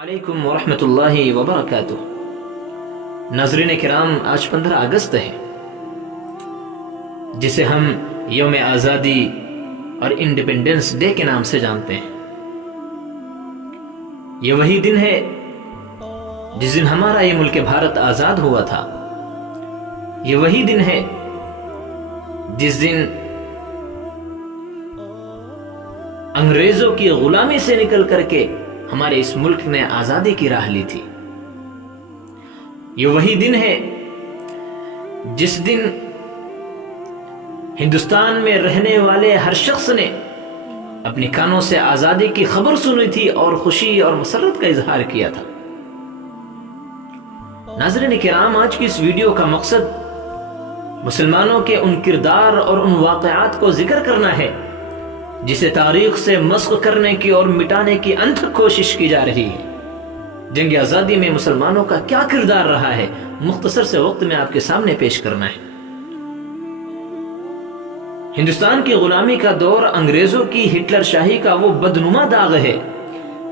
علیکم ورحمۃ اللہ وبرکاتہ۔ ناظرین کرام، آج 15 اگست ہے، جسے ہم یوم آزادی اور انڈیپینڈنس ڈے کے نام سے جانتے ہیں۔ یہ وہی دن ہے جس دن ہمارا یہ ملک بھارت آزاد ہوا تھا۔ یہ وہی دن ہے جس دن انگریزوں کی غلامی سے نکل کر کے ہمارے اس ملک نے آزادی کی راہ لی تھی۔ یہ وہی دن ہے جس دن ہندوستان میں رہنے والے ہر شخص نے اپنی کانوں سے آزادی کی خبر سنی تھی اور خوشی اور مسرت کا اظہار کیا تھا۔ ناظرین کرام، آج کی اس ویڈیو کا مقصد مسلمانوں کے ان کردار اور ان واقعات کو ذکر کرنا ہے جسے تاریخ سے مسخ کرنے کی اور مٹانے کی انتھک کوشش کی جا رہی ہے۔ جنگ آزادی میں مسلمانوں کا کیا کردار رہا ہے، مختصر سے وقت میں آپ کے سامنے پیش کرنا ہے۔ ہندوستان کی غلامی کا دور انگریزوں کی ہٹلر شاہی کا وہ بدنما داغ ہے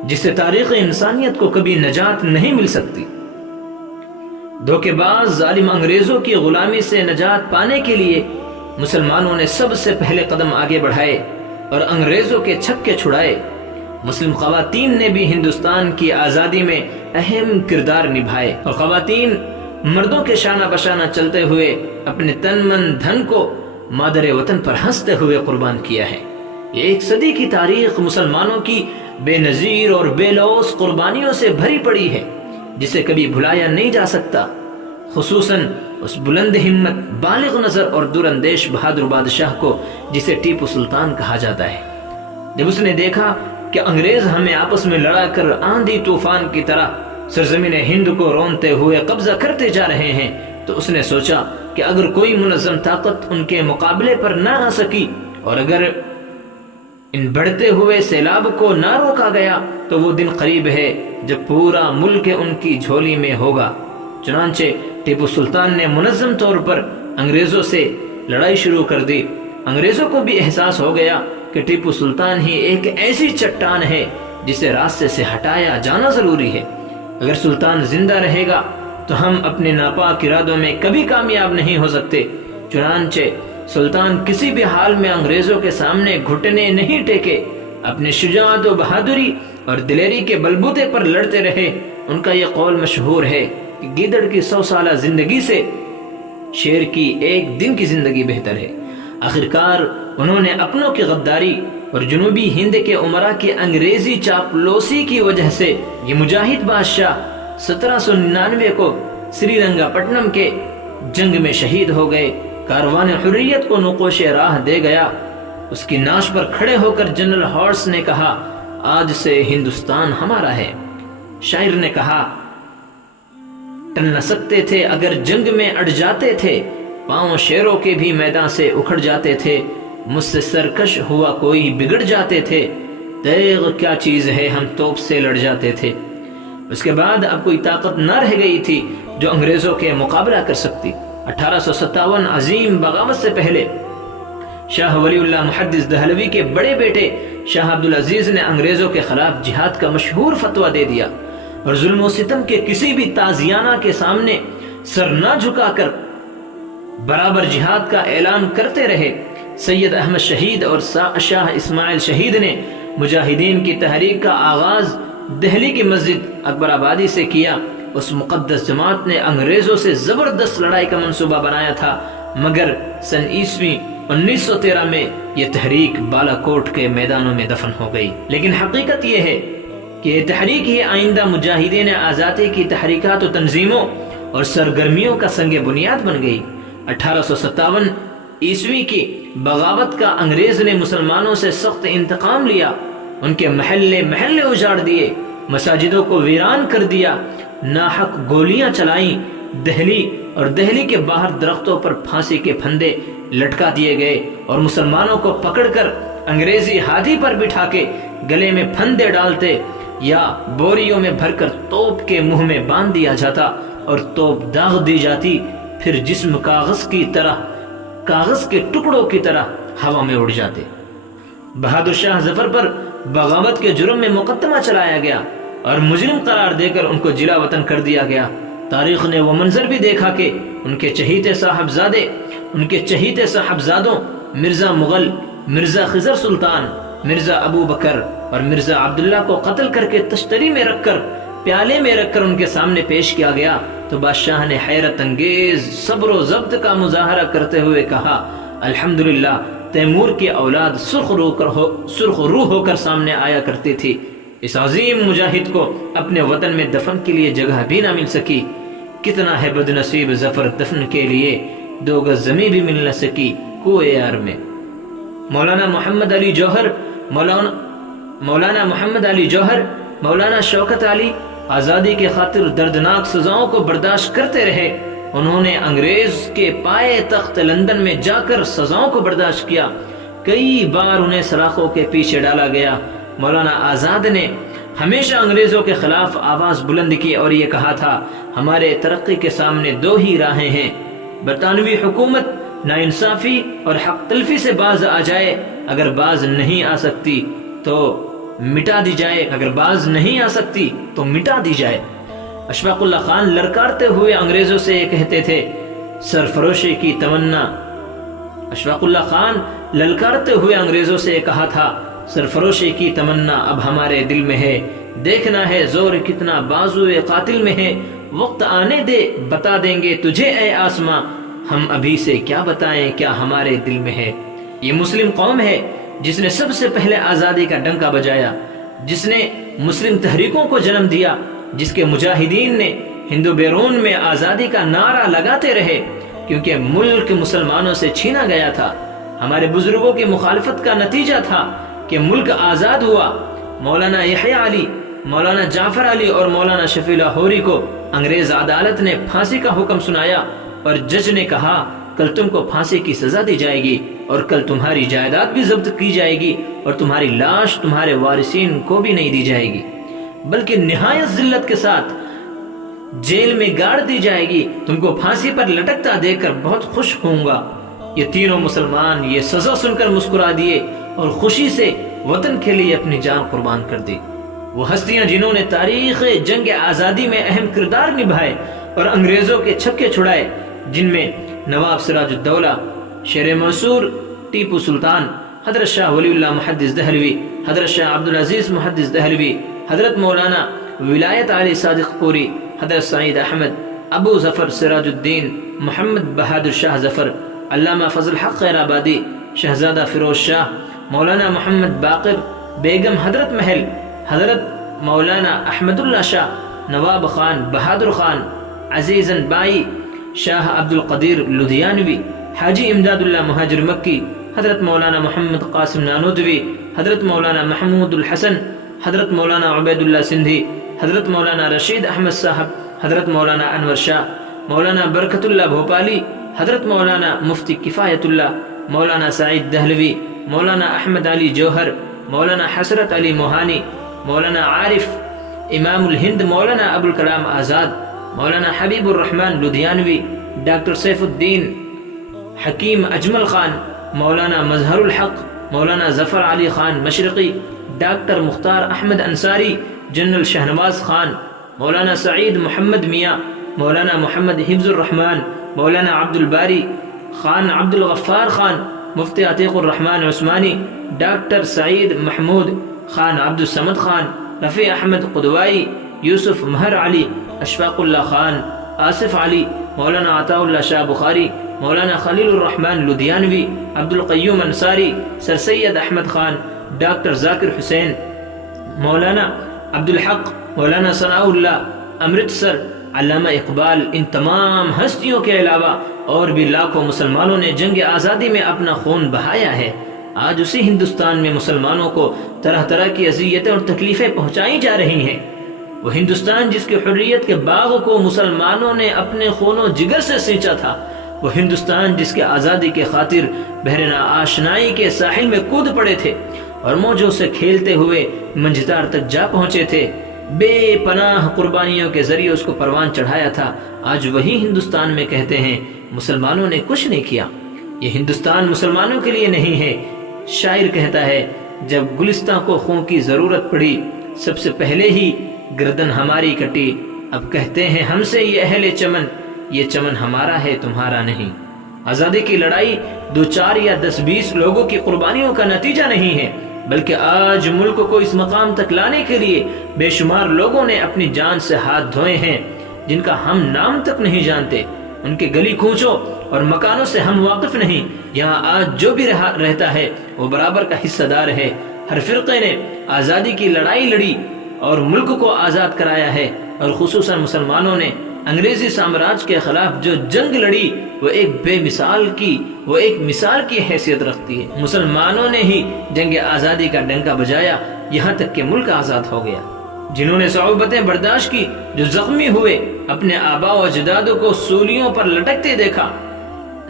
جس سے تاریخ انسانیت کو کبھی نجات نہیں مل سکتی۔ دھوکے باز ظالم انگریزوں کی غلامی سے نجات پانے کے لیے مسلمانوں نے سب سے پہلے قدم آگے بڑھائے اور انگریزوں کے چھکے چھڑائے۔ مسلم خواتین نے بھی ہندوستان کی آزادی میں اہم کردار نبھائے، اور خواتین مردوں کے شانہ بشانہ چلتے ہوئے اپنے تن من دھن کو مادر وطن پر ہنستے ہوئے قربان کیا ہے۔ یہ ایک صدی کی تاریخ مسلمانوں کی بے نظیر اور بے لوث قربانیوں سے بھری پڑی ہے جسے کبھی بھلایا نہیں جا سکتا، خصوصاً اس بلند ہمت، بالغ نظر اور دور اندیش بہادر بادشاہ کو جسے ٹیپو سلطان کہا جاتا ہے۔ جب اس نے دیکھا کہ انگریز ہمیں آپس میں لڑا کر آندھی طوفان کی طرح سرزمین ہند کو رونتے ہوئے قبضہ کرتے جا رہے ہیں، تو اس نے سوچا کہ اگر کوئی منظم طاقت ان کے مقابلے پر نہ آ سکی اور اگر ان بڑھتے ہوئے سیلاب کو نہ روکا گیا تو وہ دن قریب ہے جب پورا ملک ان کی جھولی میں ہوگا۔ چنانچہ ٹیپو سلطان نے منظم طور پر انگریزوں سے لڑائی شروع کر دی۔ انگریزوں کو بھی احساس ہو گیا کہ ٹیپو سلطان ہی ایک ایسی چٹان ہے جسے راستے سے ہٹایا جانا ضروری ہے۔ اگر سلطان زندہ رہے گا تو ہم اپنے ناپاک ارادوں میں کبھی کامیاب نہیں ہو سکتے۔ چنانچہ سلطان کسی بھی حال میں انگریزوں کے سامنے گھٹنے نہیں ٹیکے، اپنی شجاعت و بہادری اور دلیری کے بلبوتے پر لڑتے رہے۔ ان کا یہ قول مشہور ہے کہ گیدڑ کی 100 سالہ زندگی سے شیر کی ایک دن کی زندگی بہتر ہے۔ آخرکار انہوں نے اپنوں کی غداری اور جنوبی ہند کے امراء کی انگریزی چاپلوسی کی وجہ سے یہ مجاہد بادشاہ 1799 کو سری رنگا پٹنم کے جنگ میں شہید ہو گئے۔ کاروان حریت کو نقوش راہ دے گیا۔ اس کی ناش پر کھڑے ہو کر جنرل ہارس نے کہا، آج سے ہندوستان ہمارا ہے۔ شاعر نے کہا، ٹل نہ سکتے تھے اگر جنگ میں اڑ جاتے تھے، پاؤں شیروں کے بھی میدان سے اکھڑ جاتے تھے، مجھ سے سرکش ہوا کوئی بگڑ جاتے تھے، تیغ کیا چیز ہے ہم توپ سے لڑ جاتے تھے۔ اس کے بعد اب کوئی طاقت نہ رہ گئی تھی جو انگریزوں کے مقابلہ کر سکتی۔ 1857 عظیم بغاوت سے پہلے شاہ ولی اللہ محدث دہلوی کے بڑے بیٹے شاہ عبدالعزیز نے انگریزوں کے خلاف جہاد کا مشہور فتویٰ دے دیا اور ظلم و ستم کے کسی بھی تازیانہ کے سامنے سر نہ جھکا کر برابر جہاد کا اعلان کرتے رہے۔ سید احمد شہید اور شاہ اسماعیل شہید نے مجاہدین کی تحریک کا آغاز دہلی کی مسجد اکبر آبادی سے کیا۔ اس مقدس جماعت نے انگریزوں سے زبردست لڑائی کا منصوبہ بنایا تھا، مگر سن عیسوی 1913 میں یہ تحریک بالا کوٹ کے میدانوں میں دفن ہو گئی۔ لیکن حقیقت یہ ہے کہ یہ تحریک ہی آئندہ مجاہدین آزادی کی تحریکات و تنظیموں اور سرگرمیوں کا سنگ بنیاد بن گئی۔ 1857 عیسوی کی بغاوت کا انگریز نے مسلمانوں سے سخت انتقام لیا، ان کے محلے محلے اجاڑ دیے، مساجدوں کو ویران کر دیا، ناحق گولیاں چلائیں، دہلی اور دہلی کے باہر درختوں پر پھانسی کے پھندے لٹکا دیے گئے اور مسلمانوں کو پکڑ کر انگریزی ہاتھی پر بٹھا کے گلے میں پھندے ڈالتے یا بوریوں میں بھر کر توپ کے منہ میں باندھ دیا جاتا اور توپ داغ دی جاتی، پھر جسم کاغذ کے ٹکڑوں کی طرح ہوا میں اڑ جاتے۔ بہادر شاہ ظفر پر بغاوت کے جرم میں مقدمہ چلایا گیا اور مجرم قرار دے کر ان کو جلا وطن کر دیا گیا۔ تاریخ نے وہ منظر بھی دیکھا کہ ان کے چہیتے صاحبزادوں مرزا مغل، مرزا خضر سلطان، مرزا ابو بکر اور مرزا عبداللہ کو قتل کر کے تشتری میں رکھ کر، پیالے میں رکھ کر ان کے سامنے پیش کیا گیا تو بادشاہ نے حیرت انگیز صبر و ضبط کا مظاہرہ کرتے ہوئے کہا، الحمدللہ تیمور کی اولاد سرخ روح ہو کر سامنے آیا کرتی تھی، اس عظیم مجاہد کو اپنے وطن میں دفن کے لیے جگہ بھی نہ مل سکی، کتنا ہے بد نصیب ظفر دفن کے لیے 2 گز زمین بھی مل نہ سکی کوئے یار میں۔ مولانا محمد علی جوہر، مولانا شوکت علی آزادی کے خاطر دردناک سزاؤں کو برداشت کرتے رہے۔ انہوں نے انگریز کے پائے تخت لندن میں جا کر سزاؤں کو برداشت کیا، کئی بار انہیں سلاخوں کے پیچھے ڈالا گیا۔ مولانا آزاد نے ہمیشہ انگریزوں کے خلاف آواز بلند کی اور یہ کہا تھا، ہمارے ترقی کے سامنے 2 ہی راہیں ہیں، برطانوی حکومت ناانصافی اور حق تلفی سے باز آ جائے، اگر باز نہیں آ سکتی تو مٹا دی جائے۔ اشفاق اللہ خان للکارتے ہوئے انگریزوں سے یہ کہتے تھے، سرفروشی کی تمنا اشفاق اللہ خان للکارتے ہوئے انگریزوں سے یہ کہا تھا، سرفروشی کی تمنا اب ہمارے دل میں ہے، دیکھنا ہے زور کتنا بازوئے قاتل میں ہے، وقت آنے دے بتا دیں گے تجھے اے آسماں، ہم ابھی سے کیا بتائیں کیا ہمارے دل میں ہے۔ یہ مسلم قوم ہے جس نے سب سے پہلے آزادی کا ڈنکا بجایا، جس نے مسلم تحریکوں کو جنم دیا، جس کے مجاہدین نے ہندو بیرون میں آزادی کا نعرہ لگاتے رہے، کیونکہ ملک مسلمانوں سے چھینا گیا تھا۔ ہمارے بزرگوں کی مخالفت کا نتیجہ تھا کہ ملک آزاد ہوا۔ مولانا یحییٰ علی، مولانا جعفر علی اور مولانا شفیع لاہوری کو انگریز عدالت نے پھانسی کا حکم سنایا اور جج نے کہا، کل تم کو پھانسی کی سزا دی جائے گی اور کل تمہاری جائیداد بھی ضبط کی جائے گی اور تمہاری لاش تمہارے وارثین کو بھی نہیں دی جائے گی، بلکہ نہایت ذلت کے ساتھ جیل میں گاڑ دی جائے گی، تم کو پھانسی پر لٹکتا دیکھ کر بہت خوش ہوں گا۔ یہ تینوں مسلمان یہ سزا سن کر مسکرا دیے اور خوشی سے وطن کے لیے اپنی جان قربان کر دی۔ وہ ہستیاں جنہوں نے تاریخ جنگ آزادی میں اہم کردار نبھائے اور انگریزوں کے چھکے چھڑائے، جن میں نواب سراج الدولہ، شیر منصور ٹیپو سلطان، حضرت شاہ ولی اللہ محدث دہلوی، حضرت شاہ عبدالعزیز محدث دہلوی، حضرت مولانا ولایت علی صادق پوری، حضرت سعید احمد، ابو ظفر سراج الدین، محمد بہادر شاہ ظفر، علامہ فضل حق خیر آبادی، شہزادہ فیروز شاہ، مولانا محمد باقر، بیگم حضرت محل، حضرت مولانا احمد اللہ شاہ، نواب خان بہادر خان، عزیزن بائی، شاہ عبد القدیر لدھیانوی، حاجی امداد اللہ مہاجر مکی، حضرت مولانا محمد قاسم نانودوی، حضرت مولانا محمود الحسن، حضرت مولانا عبید اللہ سندھی، حضرت مولانا رشید احمد صاحب، حضرت مولانا انور شاہ، مولانا برکت اللہ بھوپالی، حضرت مولانا مفتی کفایت اللہ، مولانا سعید دہلوی، مولانا احمد علی جوہر، مولانا حسرت علی موہانی، مولانا عارف، امام الہند مولانا ابوالکلام آزاد، مولانا حبیب الرحمن لدھیانوی، ڈاکٹر سیف الدین حکیم اجمل خان، مولانا مظہر الحق، مولانا ظفر علی خان مشرقی، ڈاکٹر مختار احمد انصاری، جنرل شہنواز خان، مولانا سعید محمد میاں، مولانا محمد حفظ الرحمن، مولانا عبد الباری خان، عبد الغفار خان، مفتی عتیق الرحمن عثمانی، ڈاکٹر سعید محمود خان، عبد الصمد خان، رفیع احمد قدوائی، یوسف مہر علی، اشفاق اللہ خان، آصف علی، مولانا عطاء اللہ شاہ بخاری، مولانا خلیل الرحمن لدھیانوی، عبد القیوم انصاری، سر سید احمد خان، ڈاکٹر ذاکر حسین، مولانا عبد الحق، مولانا ثناء اللہ امرتسر، علامہ اقبال، ان تمام ہستیوں کے علاوہ اور بھی لاکھوں مسلمانوں نے جنگ آزادی میں اپنا خون بہایا ہے۔ آج اسی ہندوستان میں مسلمانوں کو طرح طرح کی اذیتیں اور تکلیفیں پہنچائی جا رہی ہیں۔ وہ ہندوستان جس کی حریت کے باغ کو مسلمانوں نے اپنے خون و جگر سے سینچا تھا، وہ ہندوستان جس کے آزادی کے خاطر بحر ناآشنائی کے ساحل میں کود پڑے تھے اور موجوں سے کھیلتے ہوئے منجتار تک جا پہنچے تھے، بے پناہ قربانیوں کے ذریعے اس کو پروان چڑھایا تھا، آج وہی ہندوستان میں کہتے ہیں مسلمانوں نے کچھ نہیں کیا۔ یہ ہندوستان مسلمانوں کے لیے نہیں ہے۔ شاعر کہتا ہے، جب گلستاں کو خوں کی ضرورت پڑی، سب سے پہلے ہی گردن ہماری کٹی، اب کہتے ہیں ہم سے یہ اہل چمن، یہ چمن ہمارا ہے تمہارا نہیں۔ آزادی کی لڑائی 2 4 یا 10 20 لوگوں کی قربانیوں کا نتیجہ نہیں ہے، بلکہ آج ملک کو اس مقام تک لانے کے لیے بے شمار لوگوں نے اپنی جان سے ہاتھ دھوئے ہیں، جن کا ہم نام تک نہیں جانتے، ان کے گلی کوچوں اور مکانوں سے ہم واقف نہیں۔ یہاں آج جو بھی رہتا ہے وہ برابر کا حصہ دار ہے۔ ہر فرقے نے آزادی کی لڑائی لڑی اور ملک کو آزاد کرایا ہے، اور خصوصاً مسلمانوں نے انگریزی سامراج کے خلاف جو جنگ لڑی وہ ایک مثال کی حیثیت رکھتی ہے۔ مسلمانوں نے ہی جنگ آزادی کا ڈنکا بجایا، یہاں تک کہ ملک آزاد ہو گیا۔ جنہوں نے صعوبتیں برداشت کی، جو زخمی ہوئے، اپنے آباء و اجدادوں کو سولیوں پر لٹکتے دیکھا،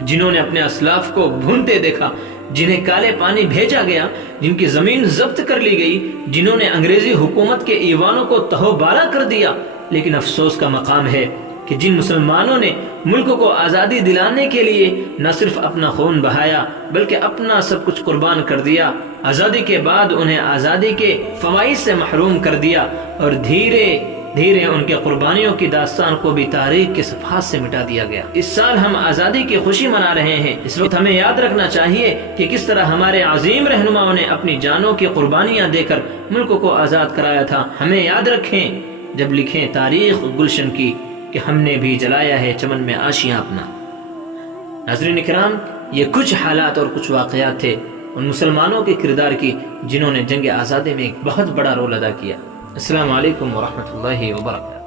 جنہوں نے اپنے اسلاف کو بھونتے دیکھا، جنہیں کالے پانی بھیجا گیا، جن کی زمین ضبط کر لی گئی، جنہوں نے انگریزی حکومت کے ایوانوں کو تہو بالا کر دیا۔ لیکن افسوس کا مقام ہے کہ جن مسلمانوں نے ملک کو آزادی دلانے کے لیے نہ صرف اپنا خون بہایا بلکہ اپنا سب کچھ قربان کر دیا، آزادی کے بعد انہیں آزادی کے فوائد سے محروم کر دیا، اور دھیرے دھیرے ان کے قربانیوں کی داستان کو بھی تاریخ کے صفحات سے مٹا دیا گیا۔ اس سال ہم آزادی کی خوشی منا رہے ہیں۔ اس وقت ہمیں یاد رکھنا چاہیے کہ کس طرح ہمارے عظیم رہنماؤں نے اپنی جانوں کی قربانیاں دے کر ملک کو آزاد کرایا تھا۔ ہمیں یاد رکھیں جب لکھیں تاریخ گلشن کی کہ ہم نے بھی جلایا ہے چمن میں آشیاں اپنا۔ ناظرین کرام، یہ کچھ حالات اور کچھ واقعات تھے ان مسلمانوں کے کردار کی جنہوں نے جنگ آزادی میں ایک بہت بڑا رول ادا کیا۔ السلام علیکم ورحمۃ اللہ وبرکاتہ۔